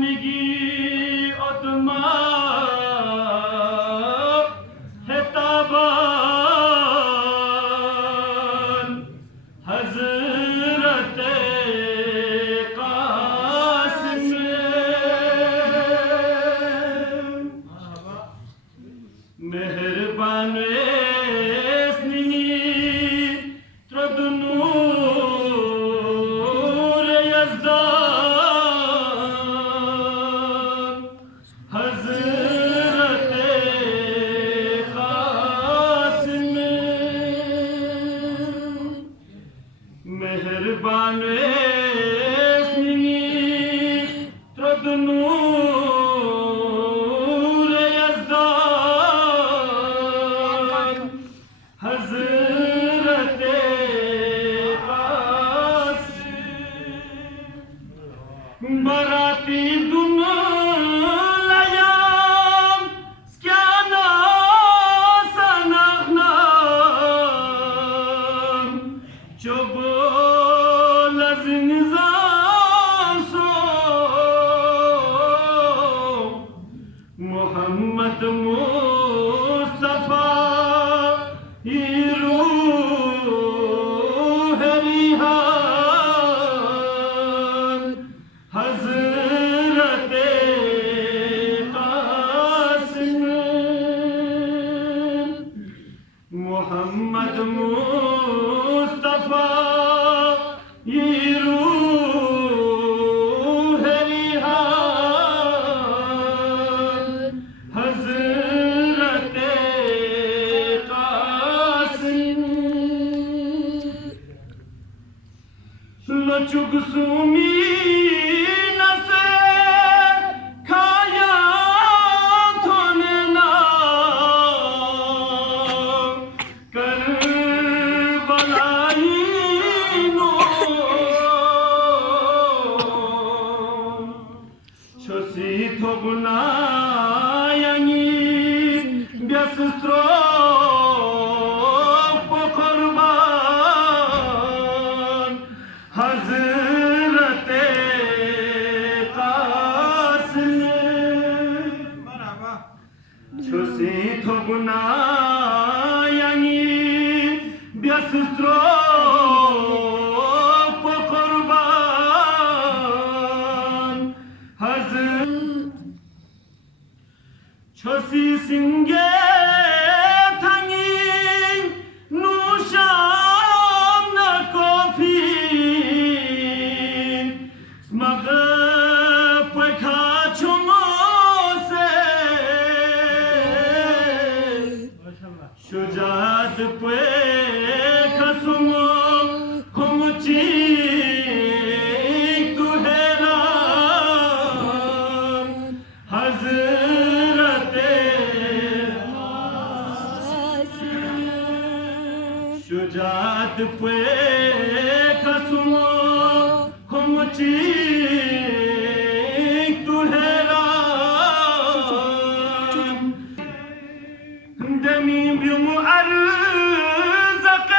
Maggi اتما هتابان حضرت قاسم مهربان اسنی تردنور یزدان حضرت قاسم مهربان اسنی تردنور یزدان حضرت قاسم براتی دنیایم سکانا سنخنم چوبول از نزان سو محمد مصطفى روح ریحان حضرت قاسم محمد مصطفى روح ریحان حضرت قاسم لچک سومی نسے کھایا تھونے نام کربلائی نو چوسی تھوبنا یعنی بیاسسترو حضرت قاسم چوسی تھوبنا یعنی بیاسسترو قربان حضرت چوسی سنگے شجاعت پہ خسمو ہم چیک تو حیران حضرت شجاعت پہ خسمو ہم چیک تو حیران دمی بیوم ارزق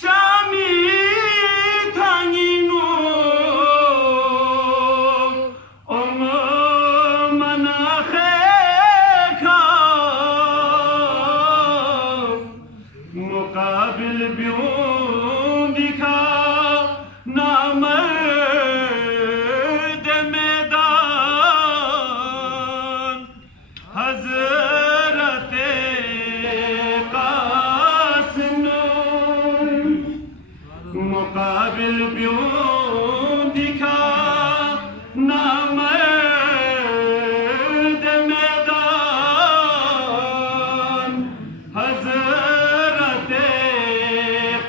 شامی تانینو ام مناخه مقابل بیوم دیکھا نامرد میدان حضرت مقابل بیون دکھا نامرد میدان حضرت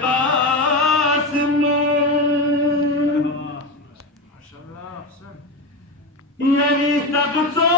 قاسم یعنی سقطو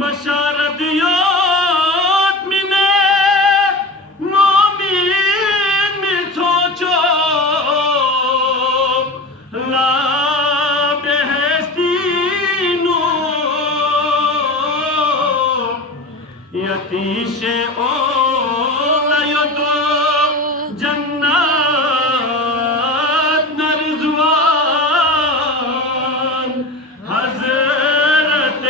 بشارت یاد مینه مومین می تو چو لا بهشتی نو یتیش اولا یدو جنات نرزوان حضرت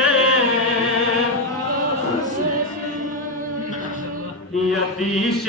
یتیش